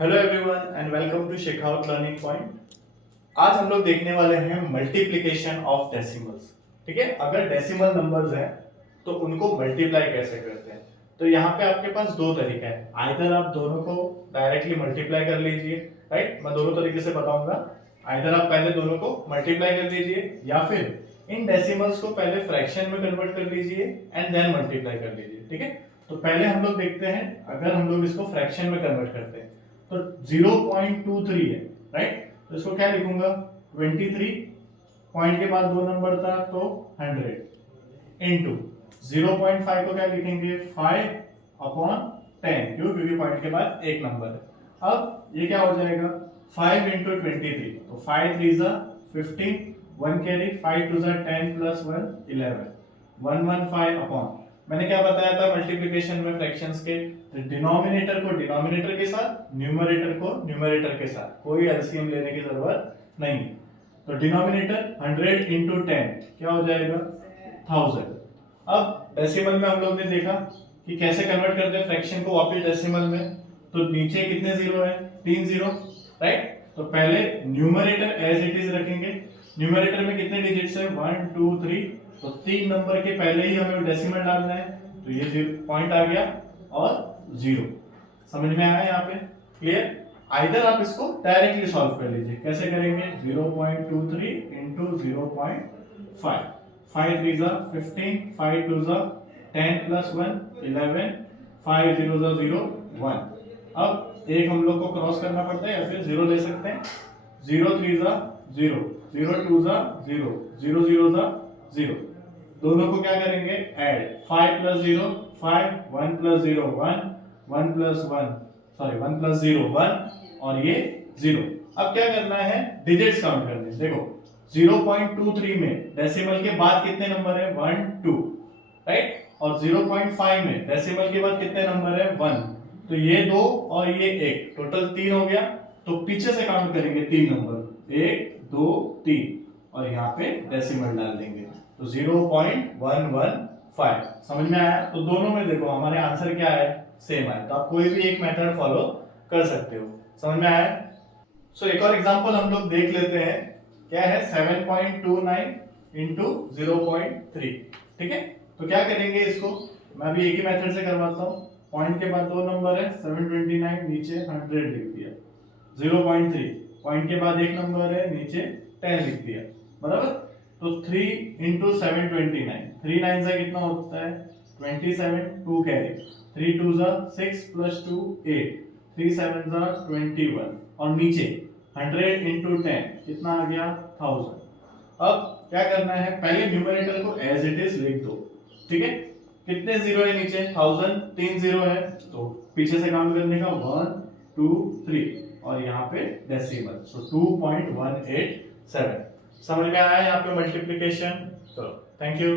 Hello everyone and welcome to Shekhawat learning point. आज हम लोग देखने वाले हैं मल्टीप्लिकेशन ऑफ डेसिमल्स। ठीक है, अगर डेसिमल नंबर्स हैं तो उनको मल्टीप्लाई कैसे करते हैं। तो यहाँ पे आपके पास दो तरीके हैं, आइदर आप दोनों को डायरेक्टली मल्टीप्लाई कर लीजिए, राइट। मैं दोनों तरीके से बताऊंगा। आइदर आप पहले दोनों को मल्टीप्लाई कर लीजिए या फिर इन डेसिमल्स को पहले फ्रैक्शन में कन्वर्ट कर लीजिए एंड देन मल्टीप्लाई कर लीजिए। ठीक है, तो पहले हम लोग देखते हैं, अगर हम लोग इसको फ्रैक्शन में कन्वर्ट करते हैं तो 0.23 है, राइट। तो इसको क्या लिखूंगा, 23 पॉइंट के बाद दो नंबर था तो 100 इंटू 0.5 को क्या लिखेंगे 5 अपॉन 10, क्यों, क्योंकि पॉइंट के बाद एक नंबर है। अब ये क्या हो जाएगा 5 इंटू 23, तो 5 3 जा 15, 1 कैरी, 5 2 जा 10 प्लस 1 11, 115 अपॉन, मैंने क्या बताया था मल्टीप्लिकेशन में फ्रैक्शंस के, डिनोमिनेटर को डिनोमिनेटर के साथ, न्यूमरेटर को न्यूमरेटर के साथ, कोई एलसीएम लेने की जरूरत नहीं। तो डिनोमिनेटर 100 इंटू 10 क्या हो जाएगा 1000। अब डेसिमल में हम लोग ने देखा कि कैसे कन्वर्ट करते हैं फ्रैक्शन को वापस डेसिमल में। तो नीचे कितने जीरो है, 3 जीरो, राइट। तो पहले न्यूमरेटर एज इट इज रखेंगे। न्यूमरेटर में कितने डिजिट्स है 1 2 3, तो 3 नंबर के पहले ही हमें डेसिमल डालना है, तो ये पॉइंट आ गया और 0। समझ में आया यहाँ पे, क्लियर। आइदर आप इसको डायरेक्टली सॉल्व कर लीजिए, कैसे करेंगे 0.23 इंटू 0.5, 5 3 जा 15, 5 2 जा 10 प्लस 1 11, 5 0 जा 0 1। अब एक हम लोग को क्रॉस करना पड़ता है या फिर 0 ले सकते हैं, 0 3 जा 0, 0 2 जा 0, 0 0 जा 0। दोनों को क्या करेंगे add, 5 plus 0 5, 1 plus 0 1, 1 plus 1 sorry 1 plus 0 1 और ये 0। अब क्या करना है डिजिट्स काउंट करने। देखो 0.23 में डेसिमल के बाद कितने नंबर है 1 2, राइट। और 0.5 में डेसिमल के बाद कितने नंबर है 1, तो ये 2 और ये 1, टोटल 3 हो गया। तो पीछे से काउंट करेंगे 3 नंबर 1 2 3 और यहाँ पे डेसिमल डाल देंगे, तो 0.115। समझ में आया। तो दोनों में देखो हमारे आंसर क्या है, सेम है। तो आप कोई भी एक मेथड फॉलो कर सकते हो। समझ में आया। सो एक और एग्जांपल हम लोग देख लेते हैं, क्या है 7.29 इंटू 0.3। ठीक है, तो क्या करेंगे इसको, मैं भी एक ही मेथड से करवाता हूँ। पॉइंट के बाद दो नंबर है 729, नीचे 100 लिख दिया, 0.3 पॉइंट के बाद एक नंबर है नीचे 10 लिख दिया, बराबर। तो 3 इंटू 729, 3 9 से कितना होता है 27, 2 कैरी, 3 2 जा 6 प्लस 2 8, 3 7 जा 21 और नीचे 100 इंटू 10 कितना आ गया 1000। अब क्या करना है, पहले न्यूमरेटर को एज इट इज लिख दो। ठीक है, कितने जीरो है नीचे 1000, 3 जीरो है, तो पीछे से काउंट करने का 1 2 3 और यहाँ पे डेसिमल, सो 2.187। समझ में आया यहाँ पे मल्टीप्लिकेशन। तो थैंक यू।